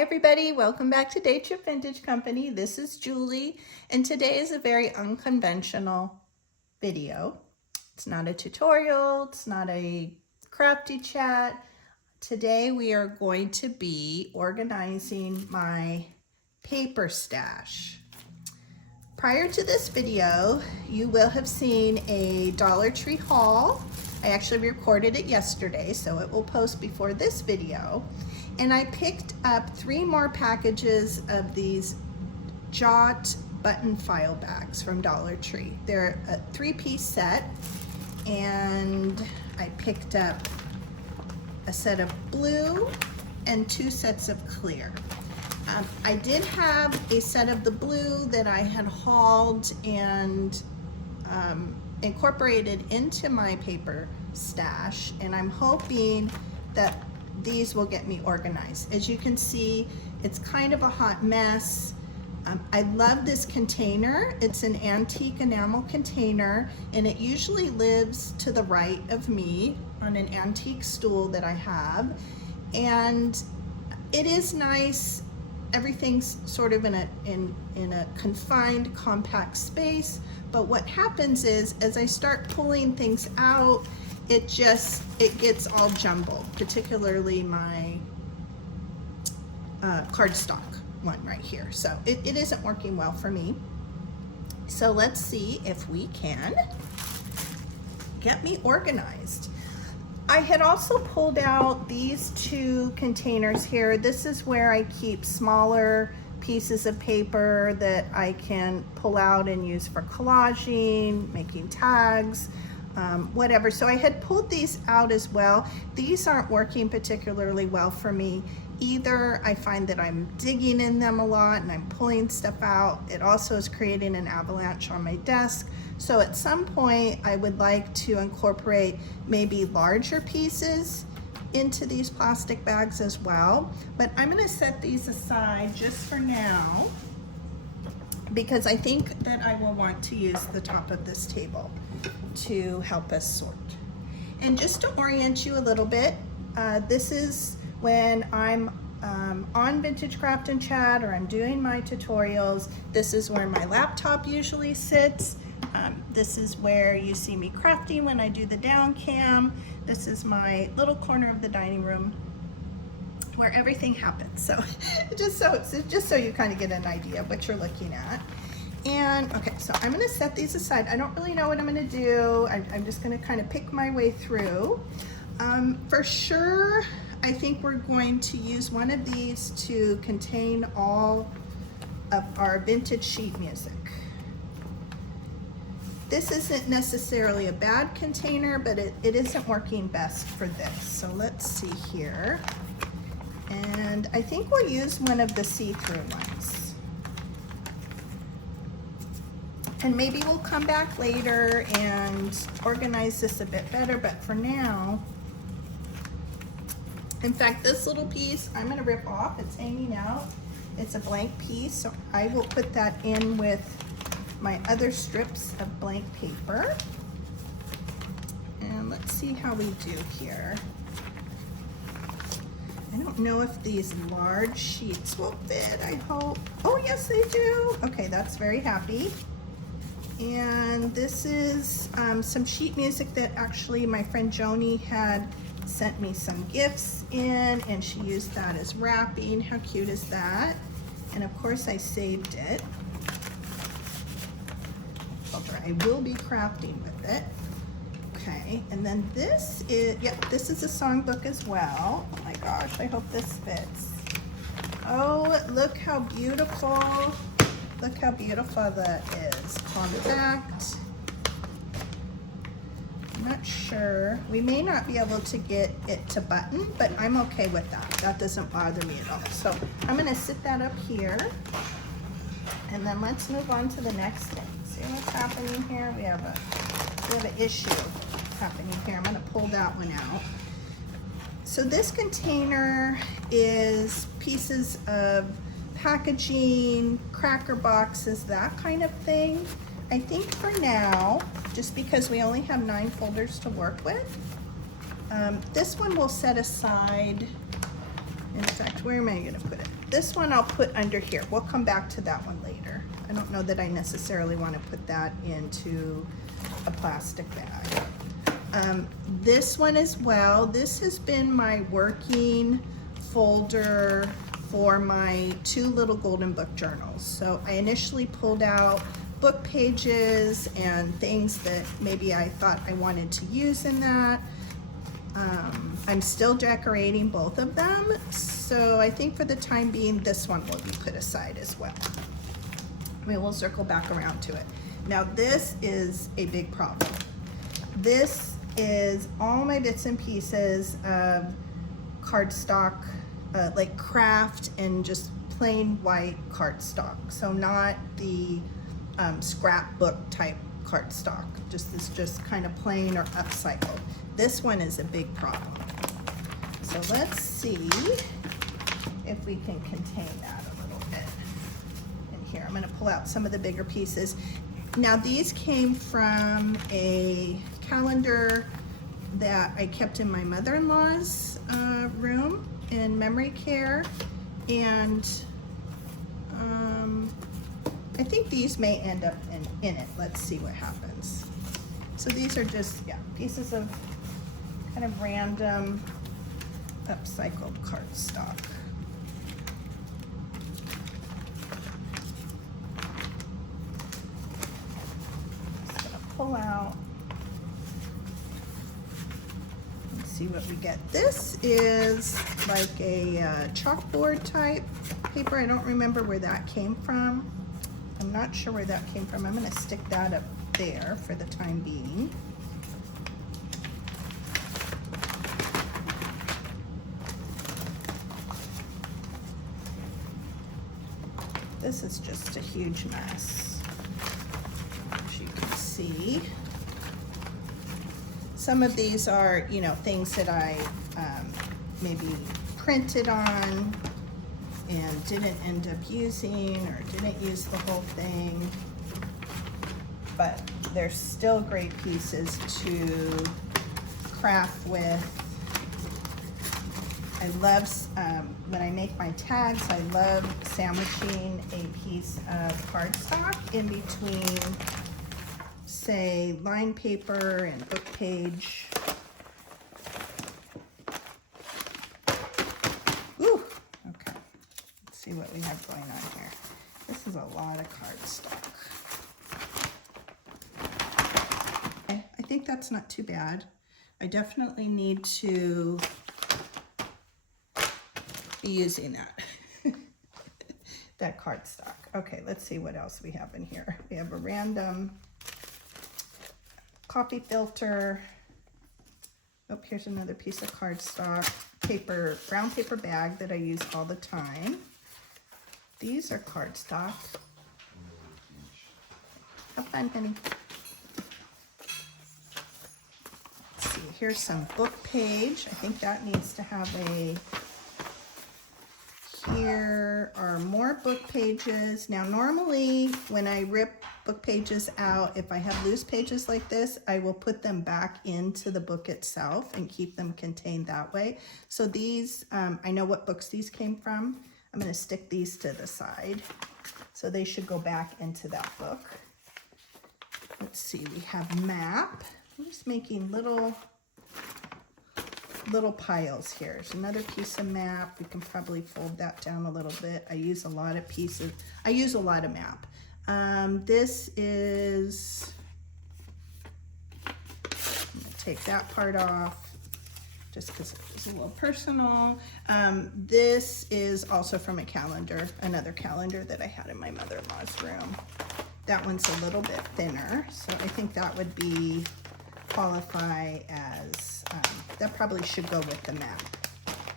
Hi everybody, welcome back to Day Trip Vintage Company. This is Julie, and today is a very unconventional video. It's not a tutorial, it's not a crafty chat. Today we are going to be organizing my paper stash. Prior to this video, you will have seen a Dollar Tree haul. I actually recorded it yesterday, so it will post before this video. And I picked up 3 more packages of these Jot button file bags from Dollar Tree. They're a 3-piece set, and I picked up a set of blue and 2 sets of clear. I did have a set of the blue that I had hauled and incorporated into my paper stash, and I'm hoping that these will get me organized. As you can see, it's kind of a hot mess. I love this container. It's an antique enamel container, and it usually lives to the right of me on an antique stool that I have. And it is nice. Everything's sort of in a confined, compact space. But what happens is, as I start pulling things out, it gets all jumbled, particularly my cardstock one right here. So it isn't working well for me. So let's see if we can get me organized. I had also pulled out these 2 containers here. This is where I keep smaller pieces of paper that I can pull out and use for collaging, making tags, whatever. So I had pulled these out as well. These aren't working particularly well for me either. I find that I'm digging in them a lot and I'm pulling stuff out. It also is creating an avalanche on my desk. So at some point I would like to incorporate maybe larger pieces into these plastic bags as well. But I'm going to set these aside just for now, because I think that I will want to use the top of this table to help us sort. And just to orient you a little bit, this is when I'm on Vintage Craft and Chat, or I'm doing my tutorials. This is where my laptop usually sits. This is where you see me crafting when I do the down cam. This is my little corner of the dining room where everything happens. So just so you kind of get an idea of what you're looking at. And okay, so I'm going to set these aside. I don't really know what I'm going to do. I'm just going to kind of pick my way through. For sure, I think we're going to use one of these to contain all of our vintage sheet music. This isn't necessarily a bad container, but it isn't working best for this. So let's see here. And I think we'll use one of the see-through ones. And maybe we'll come back later and organize this a bit better, but for now, in fact, this little piece I'm gonna rip off. It's hanging out. It's a blank piece, so I will put that in with my other strips of blank paper. And let's see how we do here. I don't know if these large sheets will fit, I hope. Oh yes, they do. Okay, that's very happy. And this is some sheet music that actually my friend Joni had sent me some gifts in, and she used that as wrapping. How cute is that? And of course I saved it. I will be crafting with it. Okay, and then this is, yep, this is a songbook as well. Oh my gosh, I hope this fits. Oh, look how beautiful. Look how beautiful that is. Compact. I'm not sure. We may not be able to get it to button, but I'm okay with that. That doesn't bother me at all. So I'm gonna sit that up here, and then let's move on to the next thing. See what's happening here? We have an issue happening here. I'm gonna pull that one out. So this container is pieces of packaging, cracker boxes, that kind of thing. I think for now, just because we only have 9 folders to work with, this one will set aside. In fact, where am I gonna put it? this one I'll put under here. We'll come back to that one later. I don't know that I necessarily want to put that into a plastic bag. This one as well, this has been my working folder for my 2 little golden book journals. So I initially pulled out book pages and things that maybe I thought I wanted to use in that. I'm still decorating both of them, so I think for the time being this one will be put aside as well. We will circle back around to it. Now this is a big problem. This is all my bits and pieces of cardstock, like craft and just plain white cardstock. So not the scrapbook type cardstock. This just kind of plain or upcycled. This one is a big problem. So let's see if we can contain that a little bit. And here, I'm going to pull out some of the bigger pieces. Now these came from a calendar that I kept in my mother-in-law's room in memory care, and I think these may end up in it. Let's see what happens. So these are just, yeah, pieces of kind of random upcycled cardstock. Just gonna pull out and see what we get. This is like a chalkboard type paper. I don't remember where that came from. I'm not sure where that came from. I'm gonna stick that up there for the time being. This is just a huge mess, as you can see. Some of these are, you know, things that I maybe printed on and didn't end up using, or didn't use the whole thing, but they're still great pieces to craft with. I love, when I make my tags, I love sandwiching a piece of cardstock in between, say, line paper and book page. Ooh, okay. Let's see what we have going on here. This is a lot of cardstock. Okay, I think that's not too bad. I definitely need to be using that, that cardstock. Okay, let's see what else we have in here. We have a random coffee filter. Oh, here's another piece of cardstock, paper, brown paper bag that I use all the time. These are cardstock. Have fun, honey. Let's see, here's some book page. I think that needs to have a, here are more book pages. Now normally when I rip book pages out, if I have loose pages like this, I will put them back into the book itself and keep them contained that way. So these, I know what books these came from. I'm going to stick these to the side. So they should go back into that book. Let's see, we have map. I'm just making little piles here. There's another piece of map. We can probably fold that down a little bit. I use a lot of pieces. I use a lot of map. This is, I'm gonna take that part off just because it's a little personal. This is also from a calendar, another calendar that I had in my mother-in-law's room. That one's a little bit thinner, so I think that would be qualify as, that probably should go with the map.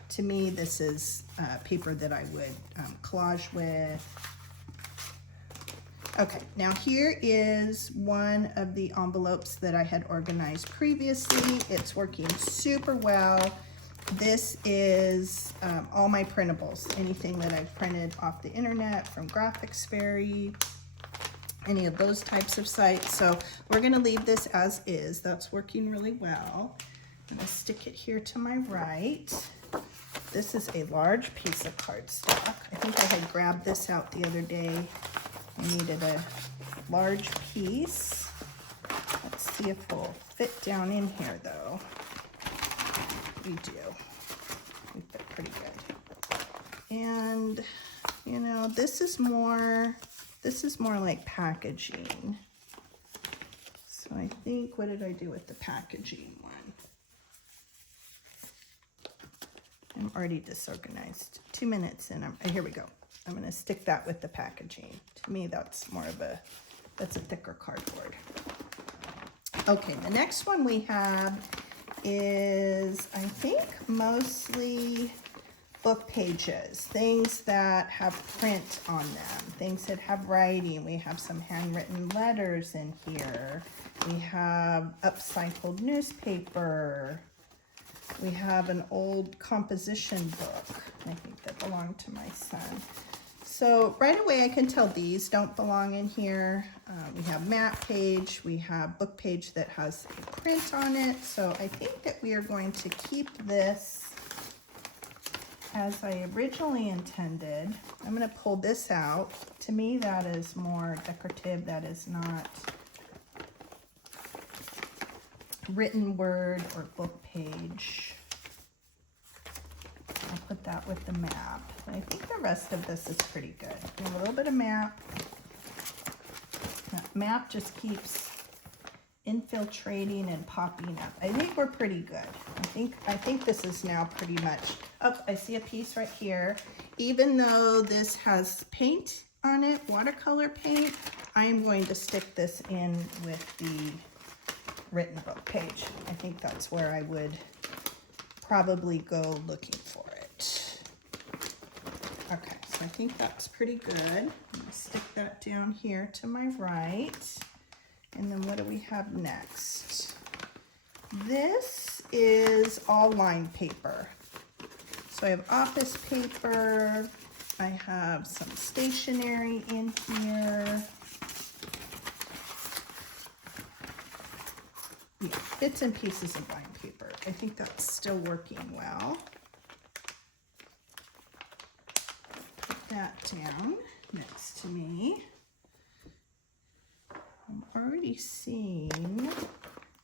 To me, this is paper that I would collage with. Okay, now here is one of the envelopes that I had organized previously. It's working super well. This is all my printables, anything that I've printed off the internet from Graphics Fairy, any of those types of sites. So we're gonna leave this as is. That's working really well. I'm gonna stick it here to my right. This is a large piece of cardstock. I think I had grabbed this out the other day. I needed a large piece. Let's see if we'll fit down in here though. We do. We fit pretty good. And you know, this is more like packaging. So I think, what did I do with the packaging one? I'm already disorganized. 2 minutes and here we go. I'm gonna stick that with the packaging. To me, that's more of that's a thicker cardboard. Okay, the next one we have is, I think, mostly book pages, things that have print on them, things that have writing. We have some handwritten letters in here. We have upcycled newspaper. We have an old composition book, I think that belonged to my son. So right away I can tell these don't belong in here. We have map page, we have book page that has a print on it. So I think that we are going to keep this as I originally intended. I'm going to pull this out. To me, that is more decorative. That is not written word or book page. I'll put that with the map. I think the rest of this is pretty good. A little bit of map. That map just keeps infiltrating and popping up. I think we're pretty good. I think this is now pretty much. Oh, I see a piece right here. Even though this has paint on it, watercolor paint, I am going to stick this in with the written book page. I think that's where I would probably go looking for it. Okay, so I think that's pretty good. I'm gonna stick that down here to my right. And then what do we have next? This is all lined paper. So I have office paper. I have some stationery in here. Yeah, bits and pieces of lined paper. I think that's still working well. Put that down next to me. I'm already seeing,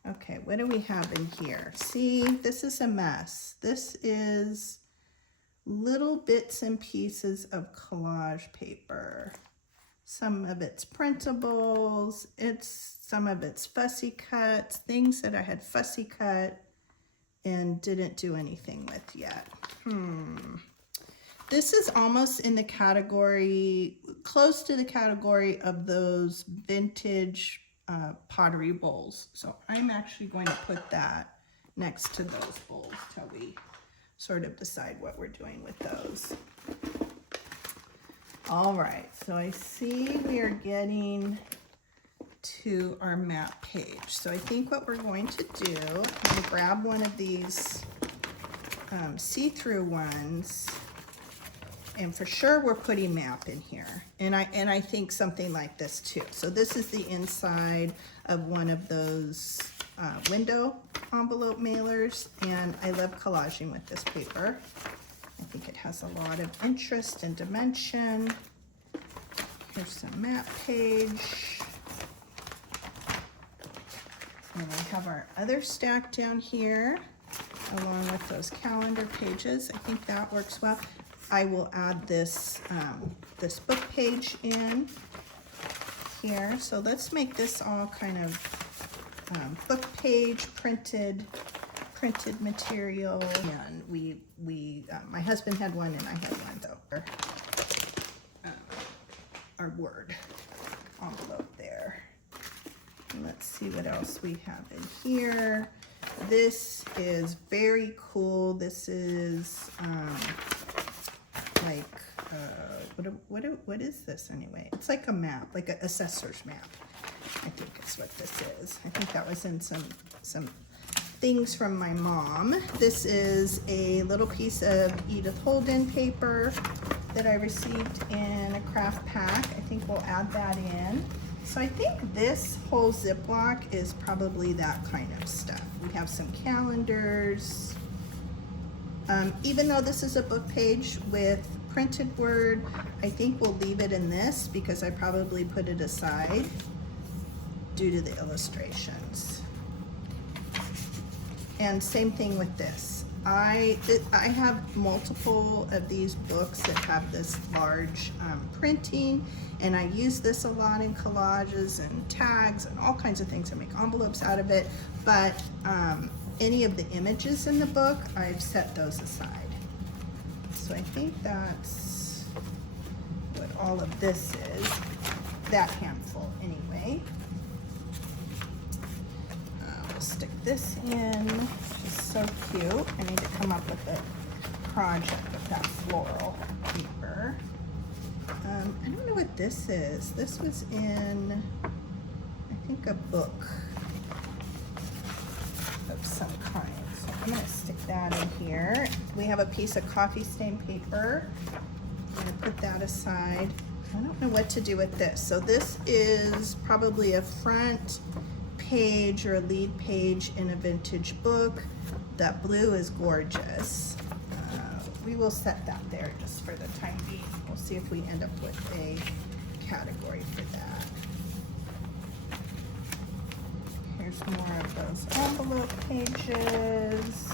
okay, what do we have in here? See, this is a mess. This is little bits and pieces of collage paper. Some of it's printables, some of it's fussy cuts, things that I had fussy cut and didn't do anything with yet. This is almost in the category, close to the category of those vintage pottery bowls. So I'm actually going to put that next to those bowls till we sort of decide what we're doing with those. All right, so I see we are getting to our map page. So I think what we're going to do, I'm going to grab one of these see-through ones. And for sure we're putting map in here. And I think something like this too. So this is the inside of one of those window envelope mailers. And I love collaging with this paper. I think it has a lot of interest and dimension. Here's some map page. And we have our other stack down here along with those calendar pages. I think that works well. I will add this this book page in here. So let's make this all kind of book page printed material. And we my husband had one and I had one though. Our Word envelope there. And let's see what else we have in here. This is very cool. This is like what is this anyway? It's like a map, like an assessor's map. I think is what this is. I think that was in some things from my mom. This is a little piece of Edith Holden paper that I received in a craft pack. I think we'll add that in. So I think this whole Ziploc is probably that kind of stuff. We have some calendars. Even though this is a book page with printed word, I think we'll leave it in this because I probably put it aside due to the illustrations. And same thing with this. I have multiple of these books that have this large printing, and I use this a lot in collages and tags and all kinds of things. I make envelopes out of it, but any of the images in the book, I've set those aside. So I think that's what all of this is, that handful anyway. We'll stick this in. It's so cute. I need to come up with a project with that floral paper. I don't know what this is. This was in, I think, a book of some kind. So I'm going to stick that in here. We have a piece of coffee stain paper. I'm going to put that aside. I don't know what to do with this. So this is probably a front page or a lead page in a vintage book. That blue is gorgeous. We will set that there just for the time being. We'll see if we end up with a category for that. Here's more of those envelope pages.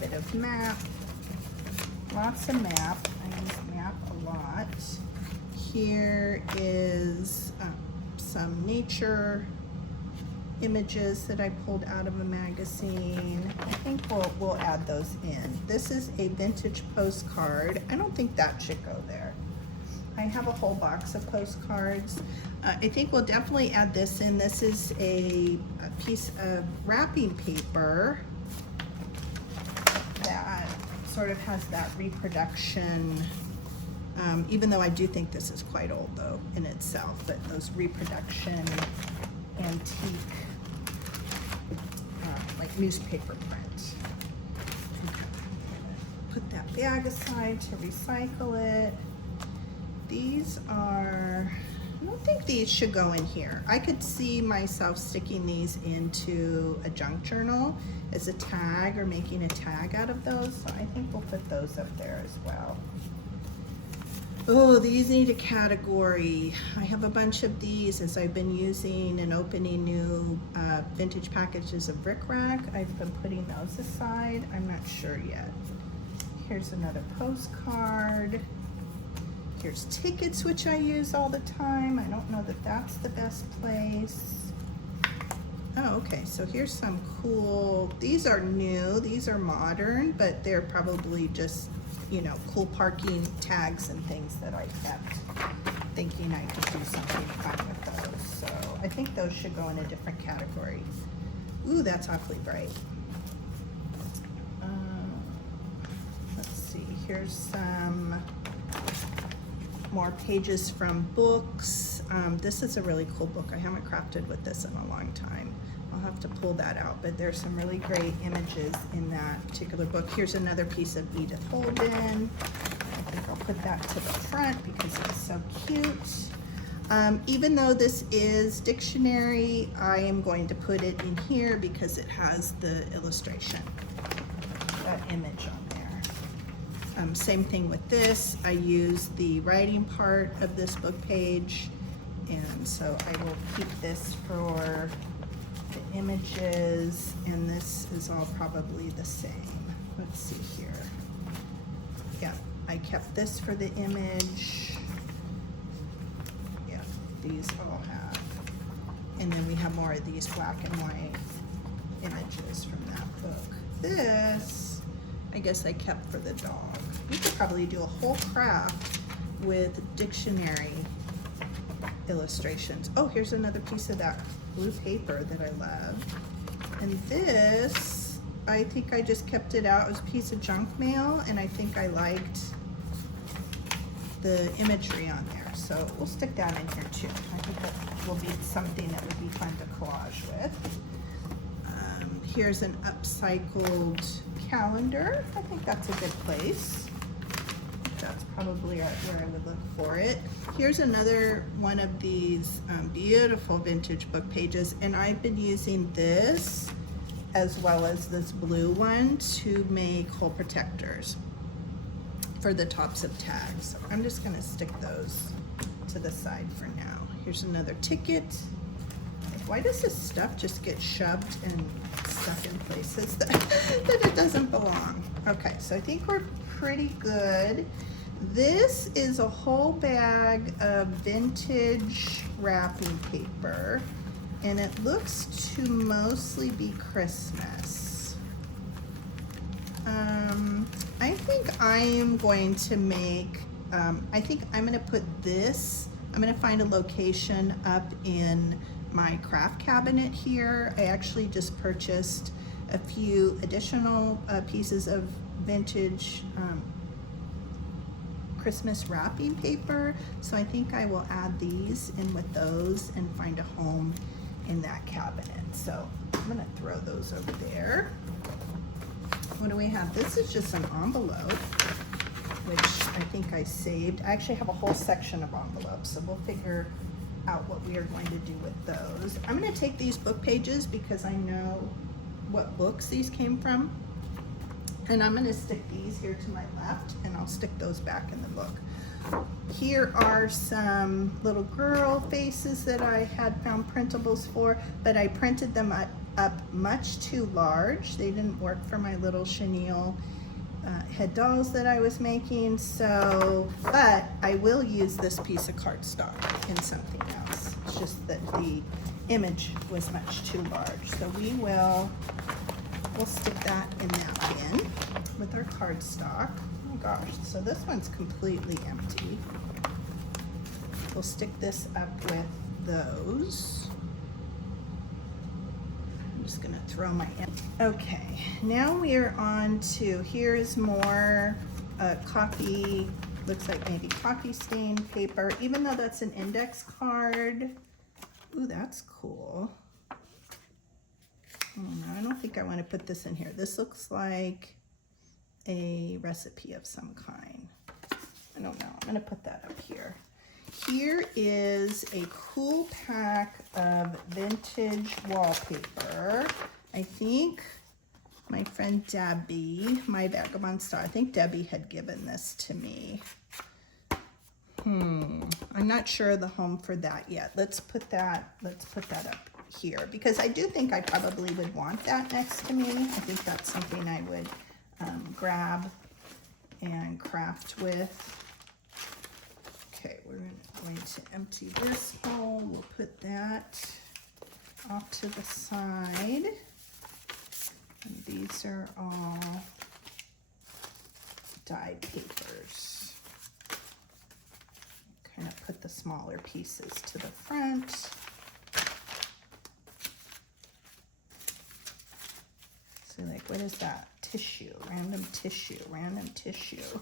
Bit of map. Lots of map. I use map a lot. Here is some nature images that I pulled out of a magazine. I think we'll add those in. This is a vintage postcard. I don't think that should go there. I have a whole box of postcards. I think we'll definitely add this in. This is a piece of wrapping paper that sort of has that reproduction, even though I do think this is quite old though in itself, but those reproduction antique like newspaper print. Put that bag aside to recycle it. These are, I don't think these should go in here. I could see myself sticking these into a junk journal as a tag or making a tag out of those. So I think we'll put those up there as well. Oh, these need a category. I have a bunch of these as I've been using and opening new vintage packages of rickrack. I've been putting those aside. I'm not sure yet. Here's another postcard. Here's tickets, which I use all the time. I don't know that that's the best place. Oh, okay, so here's some cool, these are new, these are modern, but they're probably just, you know, cool parking tags and things that I kept thinking I could do something fun with those. So I think those should go in a different category. Ooh, that's awfully bright. Let's see, here's some more pages from books. This is a really cool book. I haven't crafted with this in a long time. I'll have to pull that out, but there's some really great images in that particular book. Here's another piece of Edith Holden. I think I'll put that to the front because it's so cute. Even though this is dictionary, I am going to put it in here because it has the illustration, that image on there. Same thing with this. I use the writing part of this book page, and so I will keep this for the images, and this is all probably the same. Let's see here. Yeah, I kept this for the image. Yeah, these all have. And then we have more of these black and white images from that book. This, I guess I kept for the dog. We could probably do a whole craft with dictionary illustrations. Oh, here's another piece of that blue paper that I love. And this, I think I just kept it out. It was a piece of junk mail, and I think I liked the imagery on there. So we'll stick that in here too. I think that will be something that would be fun to collage with. Here's an upcycled calendar. I think that's a good place. That's probably where I would look for it. Here's another one of these beautiful vintage book pages, and I've been using this as well as this blue one to make hole protectors for the tops of tags. So I'm just gonna stick those to the side for now. Here's another ticket. Why does this stuff just get shoved and stuck in places that it doesn't belong? Okay, so I think we're pretty good. This is a whole bag of vintage wrapping paper, and it looks to mostly be Christmas. I think I am going to make, I think I'm gonna put this, I'm gonna find a location up in my craft cabinet here. I actually just purchased a few additional pieces of vintage Christmas wrapping paper, so I think I will add these in with those and find a home in that cabinet. So I'm gonna throw those over there. What do we have? This is just an envelope, which I think I saved. I actually have a whole section of envelopes, so we'll figure out what we are going to do with those. I'm going to take these book pages because I know what books these came from, and I'm going to stick these here to my left, and I'll stick those back in the book. Here are some little girl faces that I had found printables for, but I printed them up much too large. They didn't work for my little chenille head dolls that I was making, so, but I will use this piece of cardstock in something else. It's just that the image was much too large. So we'll stick that in that bin with our cardstock. Oh my gosh, so this one's completely empty. We'll stick this up with those. I'm just gonna throw my, okay, now we're on to, here's more coffee, looks like maybe coffee stain paper, even though that's an index card. Ooh, that's cool. Oh, no, I don't think I want to put this in here. This looks like a recipe of some kind. I don't know, I'm gonna put that up here. Here is a cool pack of vintage wallpaper. I think my friend Debbie, my Vagabond Star, I think Debbie had given this to me. I'm not sure of the home for that yet. Let's put that up here because I do think I probably would want that next to me. I think that's something I would grab and craft with. Okay, we're going to empty this hole. We'll put that off to the side. And these are all dyed papers. Kind of put the smaller pieces to the front. So like, what is that? Tissue, random tissue, random tissue.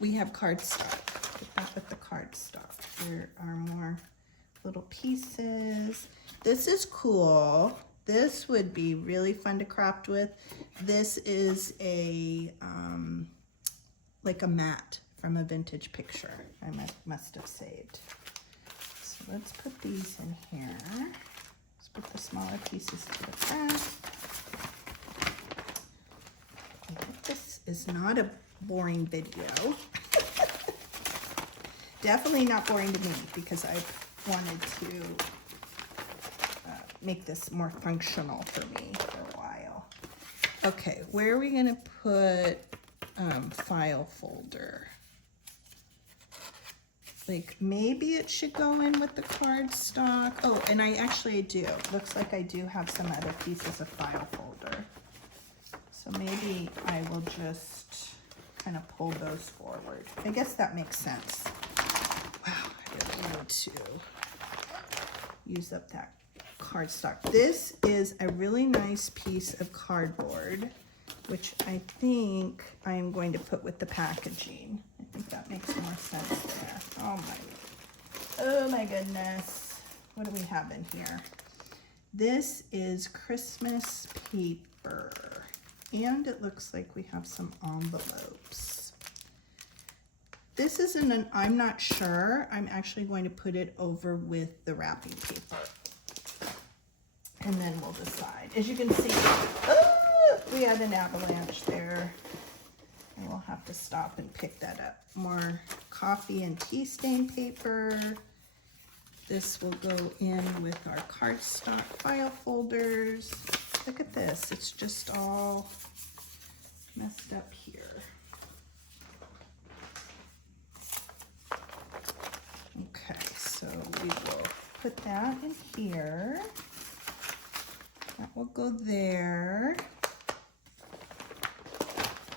We have cardstock. Put that with the cardstock. There are more little pieces. This is cool. This would be really fun to craft with. This is a like a mat from a vintage picture I must have saved. So let's put these in here. Let's put the smaller pieces to the front. I hope this is not a boring video. Definitely not boring to me because I've wanted to make this more functional for me for a while. Okay, where are we gonna put file folder? Like maybe it should go in with the cardstock. Oh, and I actually do. Looks like I do have some other pieces of file folder. So maybe I will just kind of pull those forward. I guess that makes sense. Wow, I really need to use up that cardstock. This is a really nice piece of cardboard, which I think I am going to put with the packaging. I think that makes more sense there. Oh my goodness. What do we have in here? This is Christmas paper. And it looks like we have some envelopes. this isn't an I'm not sure. I'm actually going to put it over with the wrapping paper. And then we'll decide. As you can see, we had an avalanche there. And we'll have to stop and pick that up. More coffee and tea stain paper. This will go in with our cardstock file folders. Look at this, it's just all messed up here. Okay, so we will put that in here. That will go there.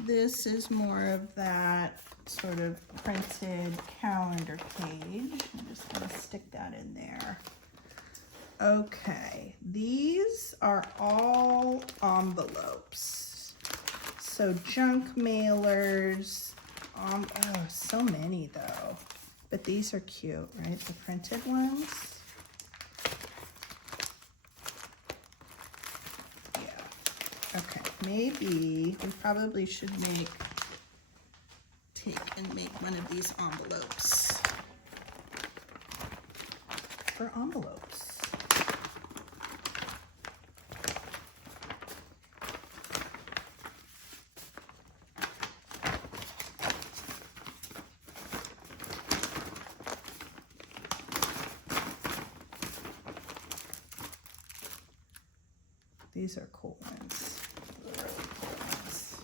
This is more of that sort of printed calendar page. I'm just gonna stick that in there. Okay, these are all envelopes. So junk mailers, oh, so many though. But these are cute, right? The printed ones. Yeah, okay, maybe we probably should take and make one of these envelopes for envelopes. These are cool ones. Really cool ones.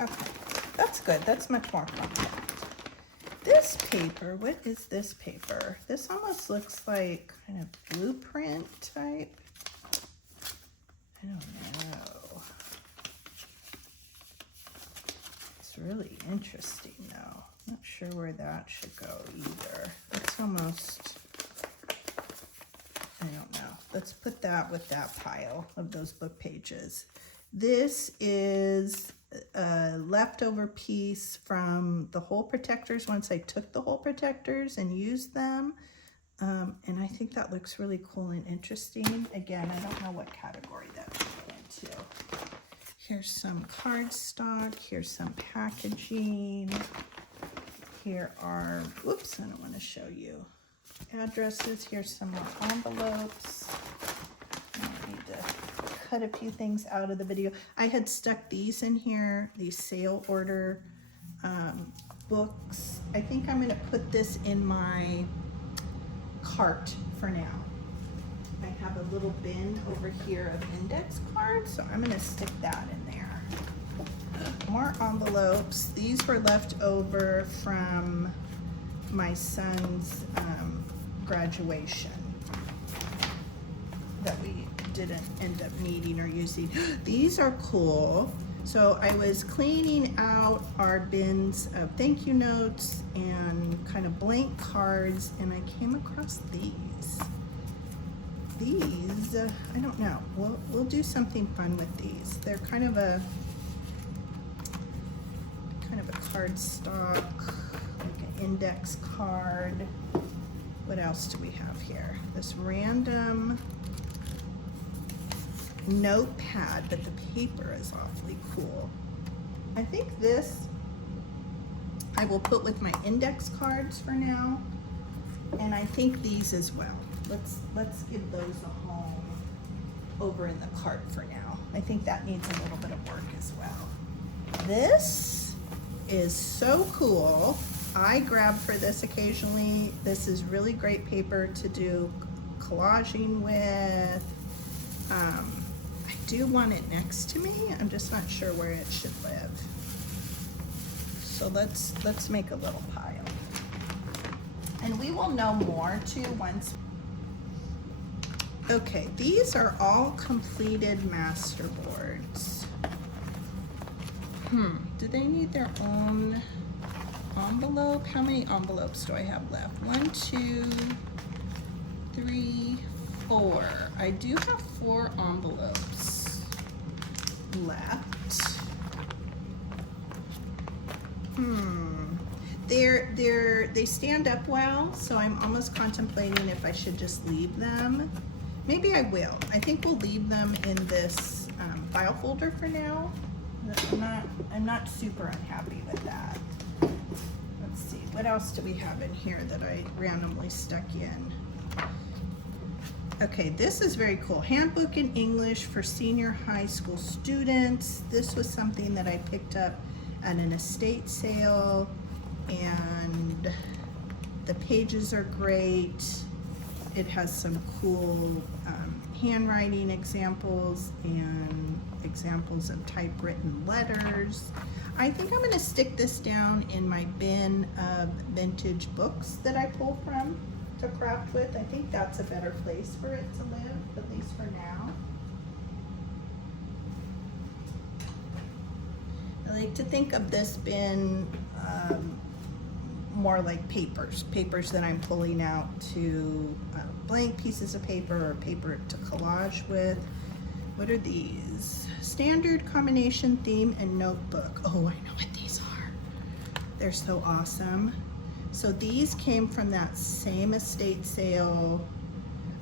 Okay, that's good. That's much more compact. This paper, what is this paper? This almost looks like kind of blueprint type. I don't know. It's really interesting though. Not sure where that should go either. It's almost, I don't know. Let's put that with that pile of those book pages. This is a leftover piece from the hole protectors once I took the hole protectors and used them. And I think that looks really cool and interesting. Again, I don't know what category that should go into. Here's some cardstock. Here's some packaging. Here are, whoops, I don't want to show you. Addresses. Here's some more envelopes. I need to cut a few things out of the video. I had stuck these in here, these sale order books. I think I'm going to put this in my cart for now. I have a little bin over here of index cards, so I'm going to stick that in there. More envelopes. These were left over from my son's graduation that we didn't end up needing or using. These are cool. So I was cleaning out our bins of thank you notes and kind of blank cards, and I came across these. These, I don't know. We'll do something fun with these. They're kind of a cardstock, like an index card. What else do we have here? This random notepad, but the paper is awfully cool. I think this I will put with my index cards for now, and I think these as well. Let's give those a home over in the cart for now. I think that needs a little bit of work as well. This is so cool. I grab for this occasionally. This is really great paper to do collaging with. I do want it next to me. I'm just not sure where it should live. So let's make a little pile. And we will know more too once. Okay, these are all completed masterboards. Do they need their own envelope? How many envelopes do I have left? 1, 2, 3, 4. I do have 4 envelopes left. They stand up well, so I'm almost contemplating if I should just leave them. Maybe I will. I think we'll leave them in this file folder for now. I'm not super unhappy with that. Let's see, what else do we have in here that I randomly stuck in? Okay, this is very cool. Handbook in English for senior high school students. This was something that I picked up at an estate sale, and the pages are great. It has some cool handwriting examples and examples of typewritten letters. I think I'm gonna stick this down in my bin of vintage books that I pull from to craft with. I think that's a better place for it to live, at least for now. I like to think of this bin more like papers that I'm pulling out to blank pieces of paper or paper to collage with. What are these? Standard combination theme and notebook. Oh, I know what these are. They're so awesome. So these came from that same estate sale.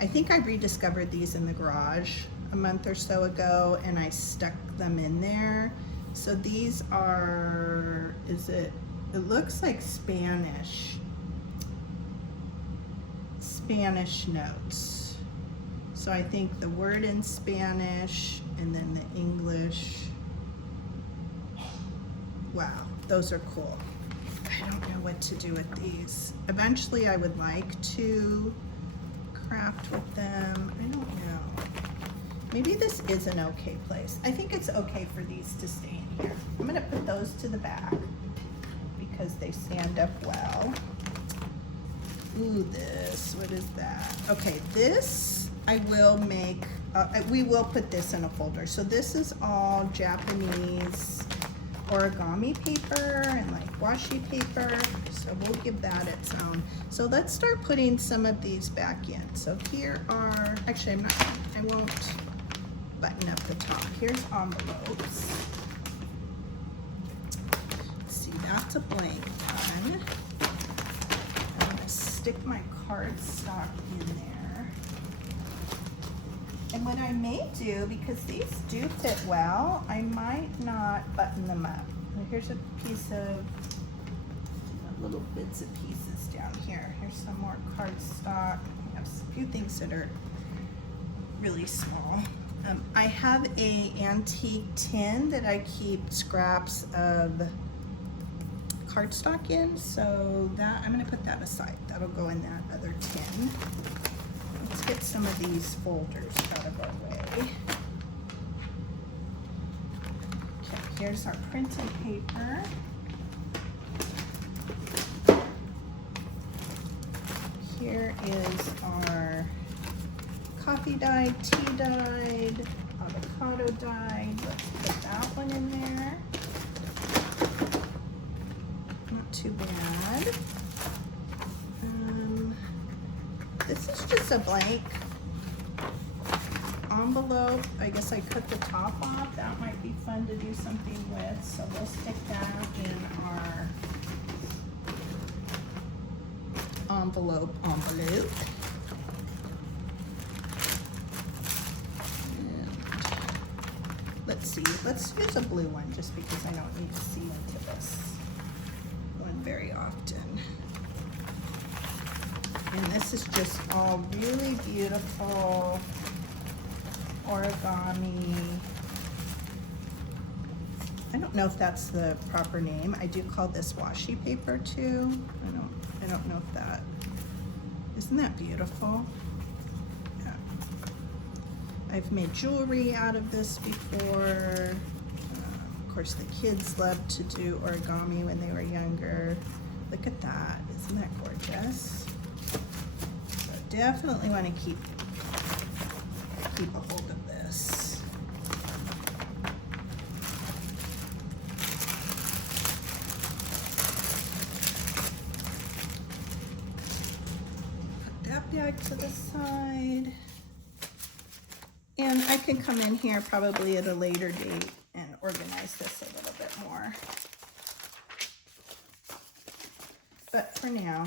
I think I rediscovered these in the garage a month or so ago, and I stuck them in there. So these are, it looks like Spanish notes. So I think the word in Spanish and then the English. Wow, those are cool. I don't know what to do with these. Eventually I would like to craft with them. I don't know. Maybe this is an okay place. I think it's okay for these to stay in here. I'm gonna put those to the back because they stand up well. Ooh, this, what is that? Okay, this I will make, we will put this in a folder. So this is all Japanese origami paper and like washi paper. So we'll give that its own. So let's start putting some of these back in. So here are, actually I won't button up the top. Here's envelopes. Let's see, that's a blank one. I'm gonna stick my cardstock in there. And what I may do, because these do fit well, I might not button them up. Here's a piece of little bits and pieces down here. Here's some more cardstock. I have a few things that are really small. I have a antique tin that I keep scraps of cardstock in, so that I'm gonna put that aside. That'll go in that other tin. Let's get some of these folders out of our way. Okay, here's our printed paper. Here is our coffee dyed, tea dyed, avocado dyed. Let's put that one in there. Not too bad. This is just a blank envelope. I guess I cut the top off. That might be fun to do something with. So we'll stick that in our envelope. Let's see, let's use a blue one just because I don't need to see into this one very often. And this is just all really beautiful origami. I don't know if that's the proper name. I do call this washi paper too. I don't know if that, isn't that beautiful? Yeah. I've made jewelry out of this before. Of course, the kids loved to do origami when they were younger. Look at that, isn't that gorgeous? So definitely want to keep a hold of this. Put that back to the side. And I can come in here probably at a later date and organize this a little bit more. But for now,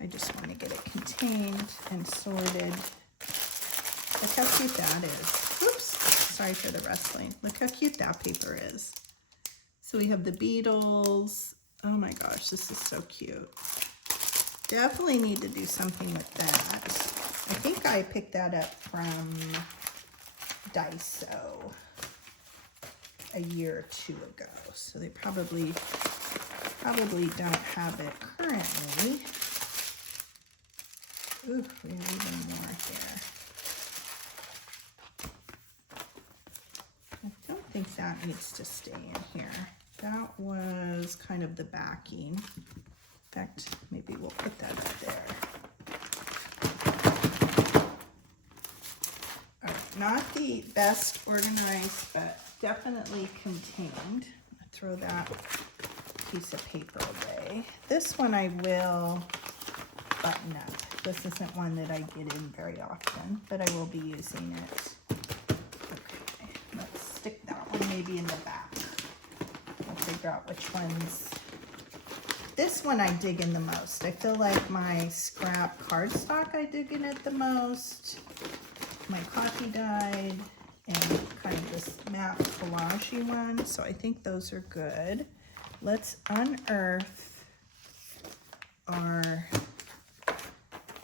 I just want to get it contained and sorted. Look how cute that is. Oops, sorry for the rustling. Look how cute that paper is. So we have the Beatles. Oh my gosh, this is so cute. Definitely need to do something with that. I think I picked that up from Daiso a year or two ago. So they probably don't have it currently. Ooh, we have even more here. I don't think that needs to stay in here. That was kind of the backing. In fact, maybe we'll put that up there. All right, not the best organized, but definitely contained. I'll throw that piece of paper away. This one I will button up. This isn't one that I get in very often, but I will be using it. Okay, let's stick that one maybe in the back. I'll figure out which ones. This one I dig in the most. I feel like my scrap cardstock I dig in it the most. My coffee dyed and kind of this matte collage-y one. So I think those are good. Let's unearth our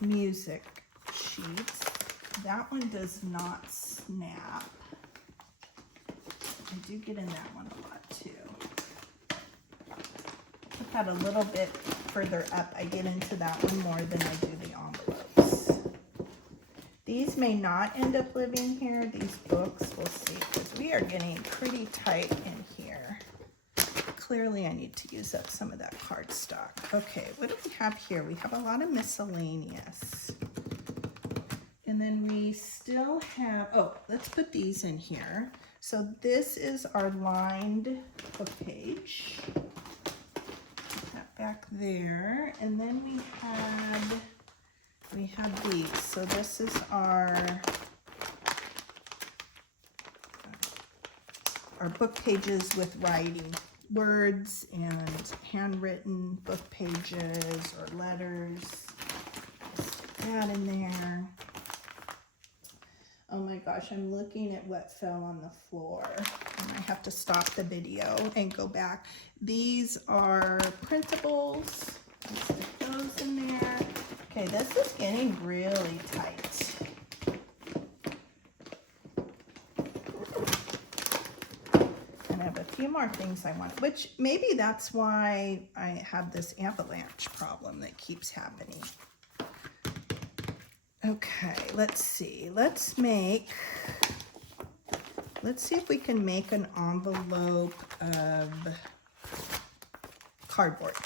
music sheets. That one does not snap. I do get in that one a lot too. Put that a little bit further up. I get into that one more than I do the envelopes. These may not end up living here. These books, we'll see, because we are getting pretty tight in here. Clearly I need to use up some of that cardstock. Okay, what do we have here? We have a lot of miscellaneous. And then we still have, oh, let's put these in here. So this is our lined book page. Put that back there. And then we have these. So this is our book pages with writing. Words and handwritten book pages or letters. Stick that in there. Oh my gosh, I'm looking at what fell on the floor. And I have to stop the video and go back. These are printables. Let's stick those in there. Okay, this is getting really tight. And I have a few more things I want, which maybe that's why I have this avalanche problem that keeps happening. Okay, let's see. Let's see if we can make an envelope of cardboard.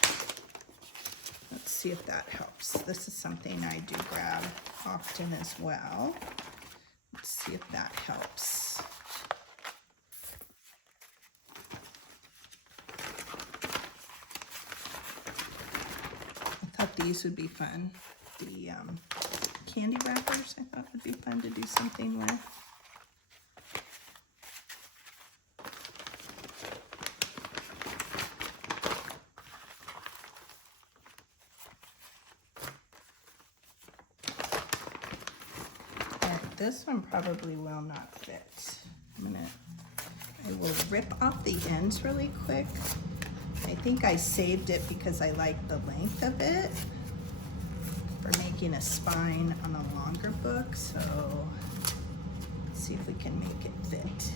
Let's see if that helps. This is something I do grab often as well. Let's see if that helps. I thought these would be fun. The candy wrappers I thought would be fun to do something with. Alright, this one probably will not fit. I will rip off the ends really quick. I think I saved it because I like the length of it for making a spine on a longer book, so let's see if we can make it fit.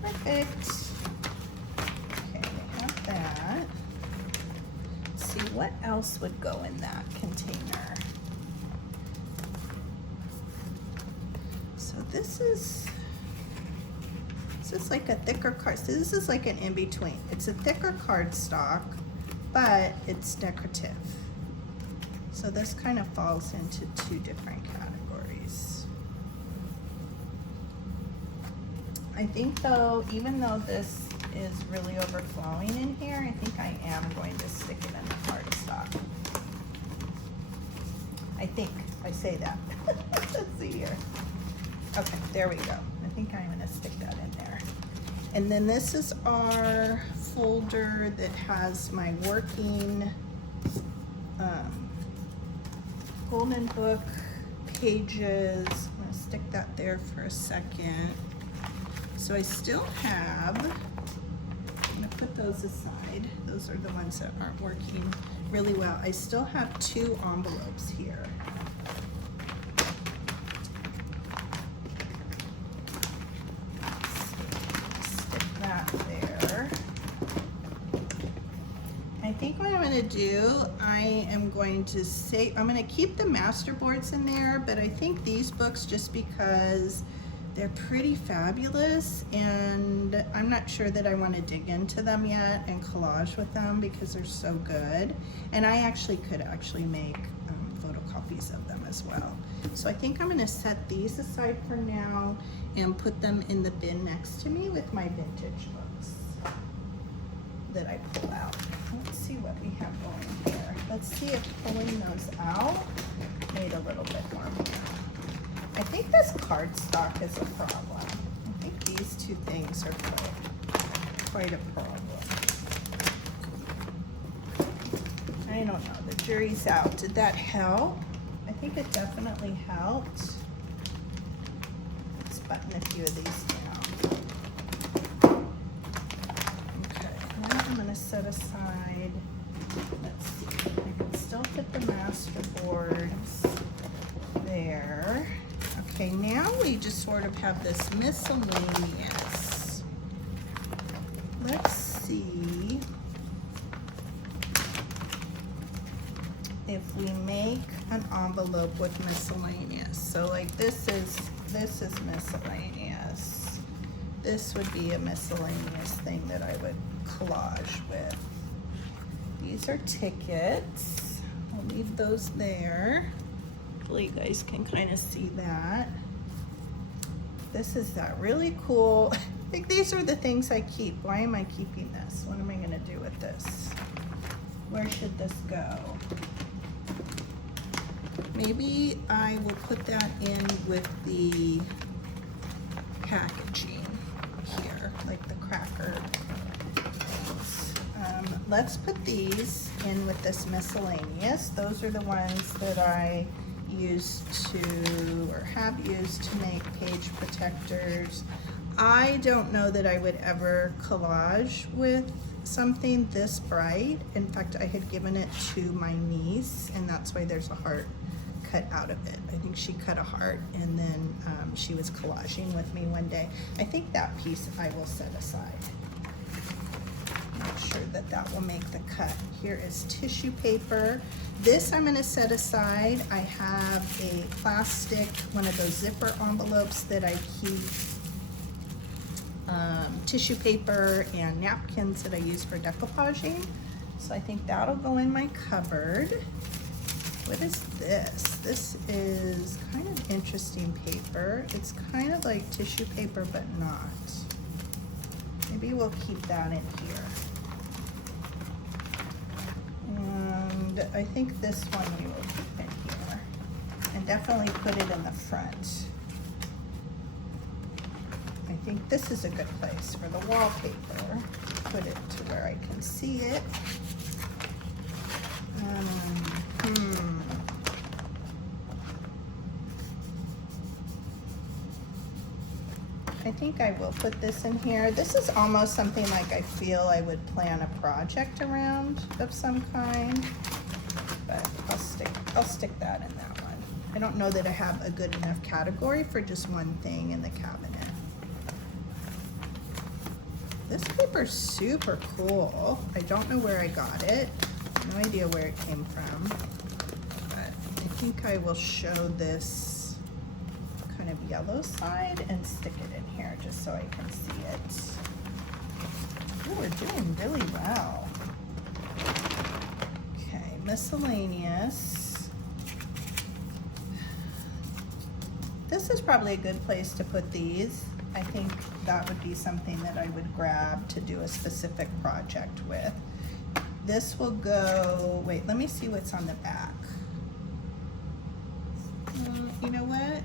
Perfect. Okay, we have that. Let's see what else would go in that container. So this is like a thicker card. So this is like an in-between. It's a thicker cardstock, but it's decorative. So this kind of falls into two different categories. I think though, even though this is really overflowing in here, I think I am going to stick it in the cardstock. I think, I say that. Let's see here. Okay, there we go. I think I'm gonna stick that in there. And then this is our folder that has my working golden book pages. I'm gonna stick that there for a second. So I still have, I'm gonna put those aside. Those are the ones that aren't working really well. I still have 2 envelopes here. Stick that there. I think what I'm gonna do, I am going to say, I'm gonna keep the masterboards in there, but I think these books, just because they're pretty fabulous, and I'm not sure that I want to dig into them yet and collage with them because they're so good. And I actually could make photocopies of them as well. So I think I'm going to set these aside for now and put them in the bin next to me with my vintage books that I pull out. Let's see what we have going here. Let's see if pulling those out made a little bit more room. I think this cardstock is a problem. I think these 2 things are quite a problem. I don't know, the jury's out. Did that help? I think it definitely helped. Let's button a few of these down. Okay, now I'm gonna set aside, let's see, I can still fit the master boards there. Okay, now we just sort of have this miscellaneous. Let's see if we make an envelope with miscellaneous. So like this is miscellaneous. This would be a miscellaneous thing that I would collage with. These are tickets. I'll leave those there. Hopefully you guys can kind of see that. This is that really cool. I think these are the things I keep. Why am I keeping this? What am I gonna do with this? Where should this go? Maybe I will put that in with the packaging here, like the cracker. Let's put these in with this miscellaneous. Those are the ones that I used to, or have used to make page protectors. I don't know that I would ever collage with something this bright. In fact, I had given it to my niece, and that's why there's a heart cut out of it. I think she cut a heart, and then she was collaging with me one day. I think that piece I will set aside. Not sure that that will make the cut. Here is tissue paper. This I'm going to set aside. I have a plastic, one of those zipper envelopes that I keep tissue paper and napkins that I use for decoupaging. So I think that'll go in my cupboard. What is this? This is kind of interesting paper. It's kind of like tissue paper, but not. Maybe we'll keep that in here. And I think this one we will keep in here. And definitely put it in the front. I think this is a good place for the wallpaper. Put it to where I can see it. I think I will put this in here. This is almost something like I feel I would plan a project around of some kind, but I'll stick that in that one. I don't know that I have a good enough category for just one thing in the cabinet. This paper's super cool. I don't know where I got it. No idea where it came from, but I think I will show this kind of yellow side and stick it in here just so I can see it. Ooh, we're doing really well. Okay, miscellaneous. This is probably a good place to put these. I think that would be something that I would grab to do a specific project with. This will go, wait, let me see what's on the back. You know what?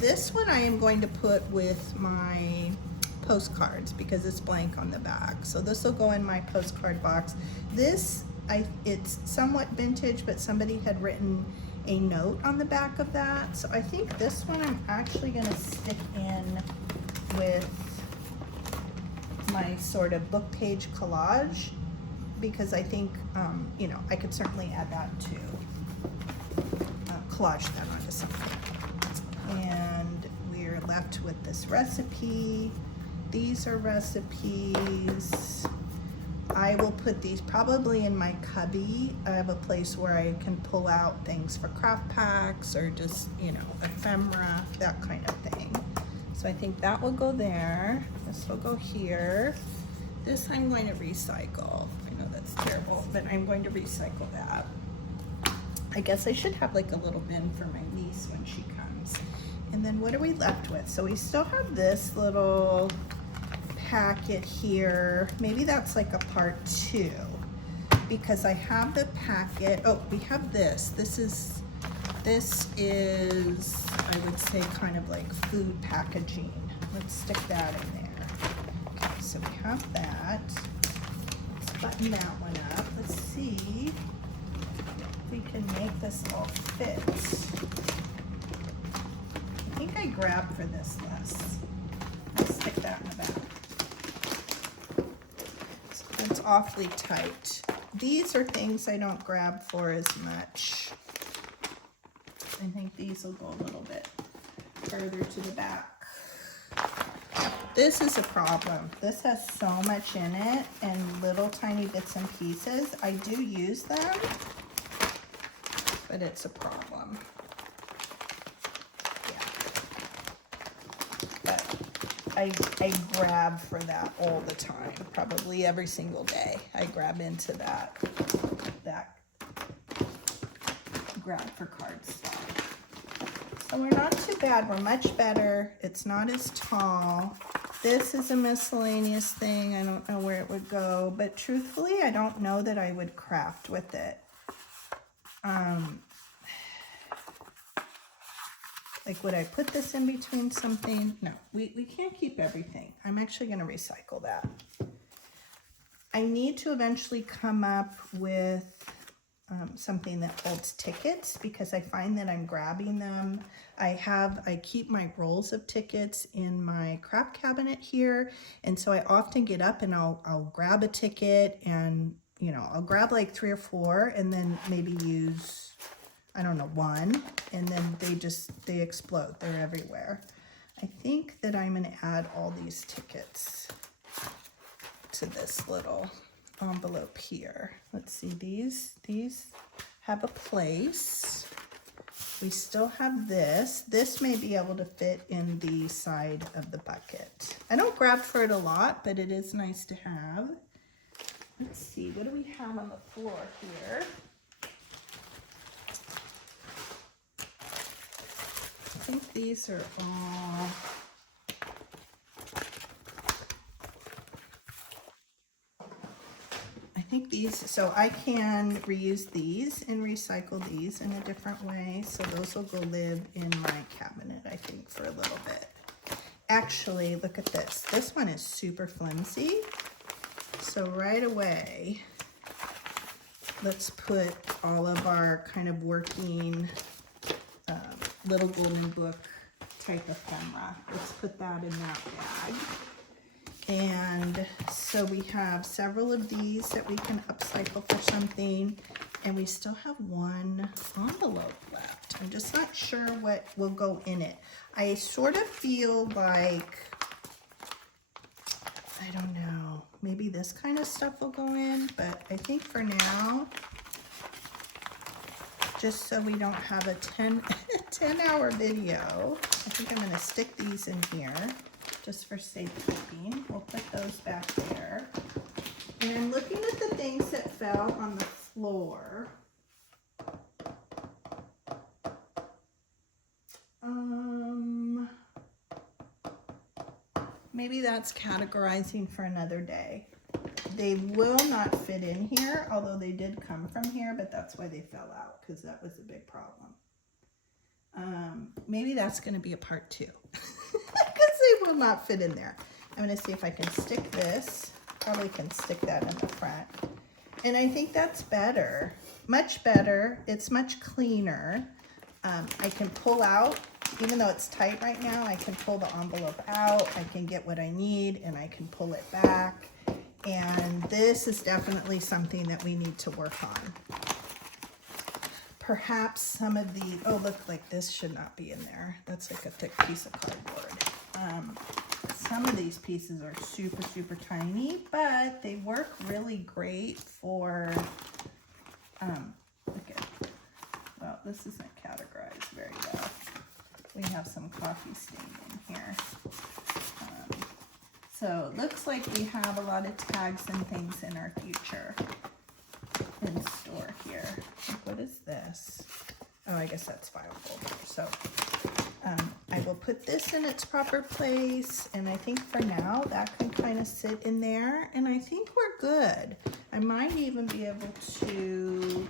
This one I am going to put with my postcards because it's blank on the back. So this will go in my postcard box. This, it's somewhat vintage, but somebody had written a note on the back of that. So I think this one I'm actually gonna stick in with my sort of book page collage, because I think, you know, I could certainly add that to collage that onto something. And we're left with this recipe. These are recipes. I will put these probably in my cubby. I have a place where I can pull out things for craft packs or just, you know, ephemera, that kind of thing. So I think that will go there. This will go here. This I'm going to recycle. I know that's terrible, but I'm going to recycle that. I guess I should have like a little bin for my niece when she comes. And then what are we left with? So we still have this little packet here. Maybe that's like a part 2, because I have the packet. Oh, we have this. This is, I would say, kind of like food packaging. Let's stick that in there. Okay, so we have that. Let's button that one up. Let's see if we can make this all fit. I think I grabbed for this list. Let's stick that in the back. So that's awfully tight. These are things I don't grab for as much. I think these will go a little bit further to the back. This is a problem. This has so much in it and little tiny bits and pieces. I do use them, but it's a problem. Yeah. But I grab for that all the time, probably every single day. I grab into that grab for cardstock. So we're not too bad. We're much better. It's not as tall. This is a miscellaneous thing. I don't know where it would go, but truthfully, I don't know that I would craft with it. Like, would I put this in between something? No, we can't keep everything. I'm actually going to recycle that. I need to eventually come up with something that holds tickets, because I find that I'm grabbing them. I keep my rolls of tickets in my craft cabinet here, and so I often get up and I'll grab a ticket, and you know, I'll grab like 3 or 4 and then maybe use, I don't know, 1, and then they explode. They're everywhere. I think that I'm going to add all these tickets to this little envelope here. Let's see, these have a place. We still have this. This may be able to fit in the side of the bucket. I don't grab for it a lot, but it is nice to have. Let's see, what do we have on the floor here? I think these are all so I can reuse these and recycle these in a different way. So those will go live in my cabinet, I think, for a little bit. Actually, look at this. This one is super flimsy. So right away, let's put all of our kind of working little golden book type ephemera. Let's put that in that bag. And so we have several of these that we can upcycle for something, and we still have 1 envelope left. I'm just not sure what will go in it. I sort of feel like, I don't know, maybe this kind of stuff will go in, but I think for now, just so we don't have a 10-hour video, I think I'm going to stick these in here. Just for safekeeping. We'll put those back there. And I'm looking at the things that fell on the floor. Maybe that's categorizing for another day. They will not fit in here, although they did come from here, but that's why they fell out, because that was a big problem. Maybe that's going to be a part 2. Because they will not fit in there. I'm going to see if I can stick this. Probably can stick that in the front. And I think that's better, much better. It's much cleaner. I can pull out, even though it's tight right now, I can pull the envelope out, I can get what I need, and I can pull it back. And this is definitely something that we need to work on. Perhaps some of the, oh look, like this should not be in there. That's like a thick piece of cardboard. Some of these pieces are super, super tiny, but they work really great for, look at, well, this isn't categorized very well. We have some coffee stain in here. So it looks like we have a lot of tags and things in our future in store here. What is this? Oh, I guess that's file folder. So I will put this in its proper place, and I think for now that can kind of sit in there, and I think we're good. I might even be able to,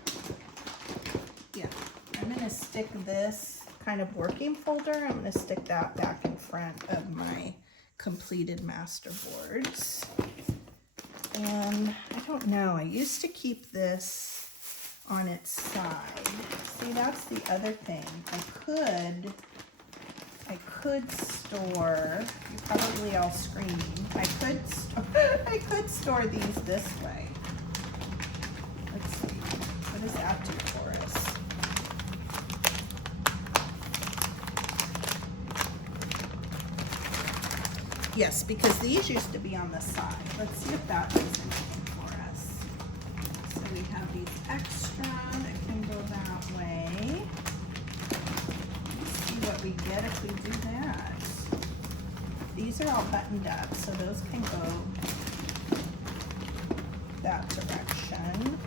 yeah, I'm going to stick this kind of working folder, I'm going to stick that back in front of my completed master boards. And I don't know, I used to keep this on its side. See, that's the other thing. I could store, you're probably all screaming, I could store these this way. Let's see, what does that do for us? Yes, because these used to be on the side. Let's see if that does anything for us. So we have these extra that can go that way. Let's see what we get if we do that. These are all buttoned up, so those can go that direction.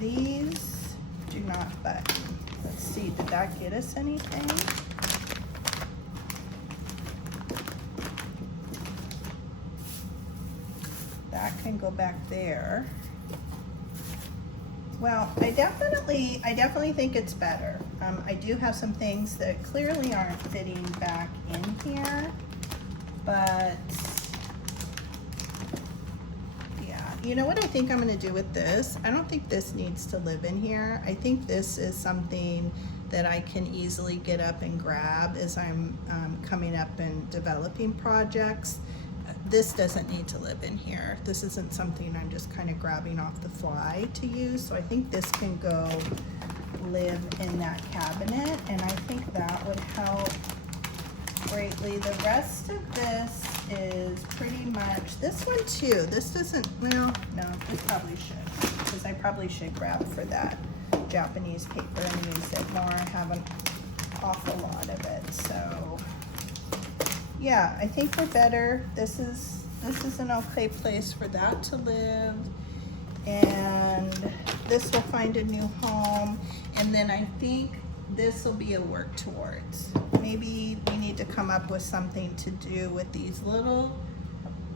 These do not button. Let's see, did that get us anything? That can go back there. Well, I definitely think it's better. I do have some things that clearly aren't fitting back in here, but yeah, you know what I think I'm going to do with this? I don't think this needs to live in here. I think this is something that I can easily get up and grab as I'm coming up and developing projects. This doesn't need to live in here. This isn't something I'm just kind of grabbing off the fly to use. So I think this can go live in that cabinet, and I think that would help greatly. The rest of this is pretty much, this one too. This doesn't, well, no, this probably should, because I probably should grab for that Japanese paper and use it more. I have an awful lot of it, so yeah, I think we're better. This is an okay place for that to live, and this will find a new home. And then I think this will be a work towards. Maybe we need to come up with something to do with these little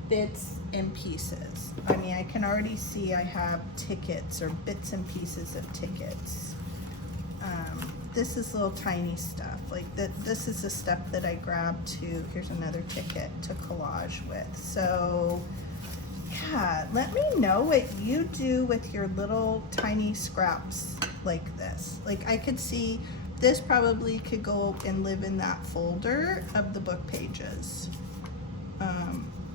bits and pieces. I mean, I can already see I have tickets or bits and pieces of tickets. This is little tiny stuff. Like this is the stuff that I grabbed to, here's another ticket to collage with. So yeah, let me know what you do with your little tiny scraps like this. Like I could see this probably could go and live in that folder of the book pages.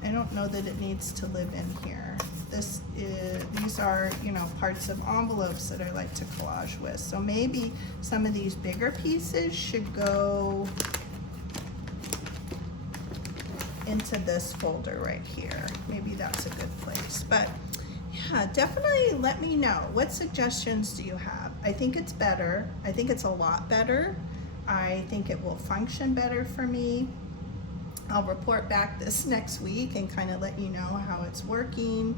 I don't know that it needs to live in here. These are, you know, parts of envelopes that I like to collage with. So maybe some of these bigger pieces should go into this folder right here. Maybe that's a good place. But yeah, definitely let me know. What suggestions do you have? I think it's better. I think it's a lot better. I think it will function better for me. I'll report back this next week and kind of let you know how it's working.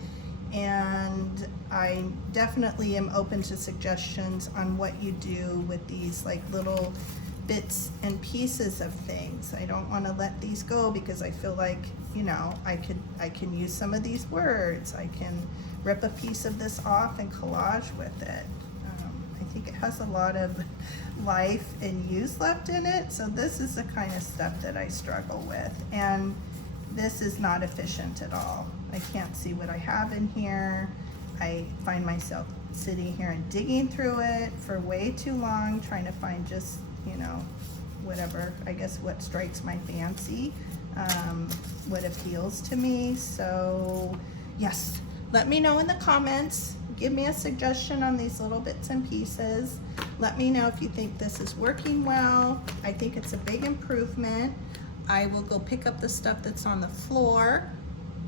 And I definitely am open to suggestions on what you do with these like little bits and pieces of things. I don't want to let these go because I feel like, you know, I can use some of these words. I can rip a piece of this off and collage with it. I think it has a lot of life and use left in it. So this is the kind of stuff that I struggle with. And this is not efficient at all. I can't see what I have in here. I find myself sitting here and digging through it for way too long, trying to find just, you know, whatever, I guess what strikes my fancy, what appeals to me. So yes, let me know in the comments. Give me a suggestion on these little bits and pieces. Let me know if you think this is working well. I think it's a big improvement. I will go pick up the stuff that's on the floor.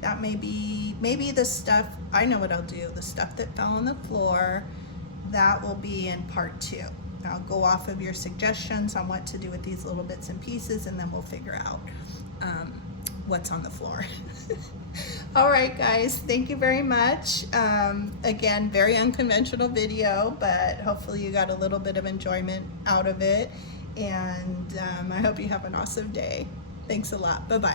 That maybe the stuff, I know what I'll do, the stuff that fell on the floor, that will be in part 2. I'll go off of your suggestions on what to do with these little bits and pieces, and then we'll figure out what's on the floor. All right, guys, thank you very much. Again, very unconventional video, but hopefully you got a little bit of enjoyment out of it. And I hope you have an awesome day. Thanks a lot. Bye-bye.